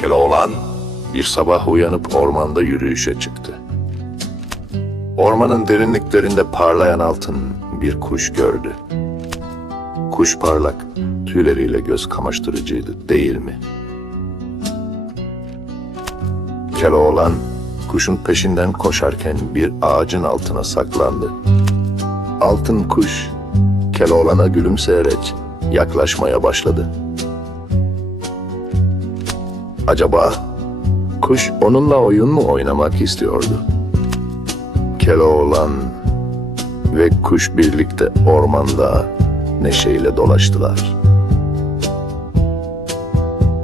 Keloğlan bir sabah uyanıp ormanda yürüyüşe çıktı. Ormanın derinliklerinde parlayan altın bir kuş gördü. Kuş parlak, tüyleriyle göz kamaştırıcıydı değil mi? Keloğlan kuşun peşinden koşarken bir ağacın altına saklandı. Altın kuş Keloğlan'a gülümseyerek yaklaşmaya başladı. Acaba kuş onunla oyun mu oynamak istiyordu? Keloğlan ve kuş birlikte ormanda neşeyle dolaştılar.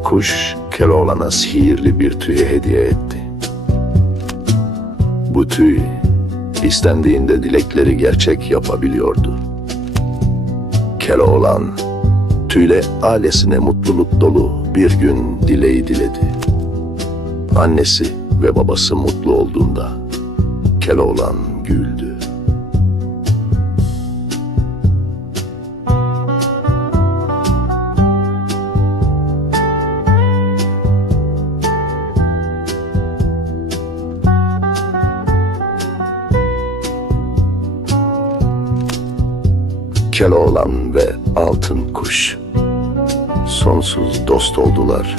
Kuş Keloğlan'a sihirli bir tüy hediye etti. Bu tüy istendiğinde dilekleri gerçek yapabiliyordu. Keloğlan tüyle ailesine mutluluk dolu bir gün dileği diledi. Annesi ve babası mutlu olduğunda Keloğlan güldü. Keloğlan ve Altın Kuş sonsuz dost oldular.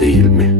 Değil mi?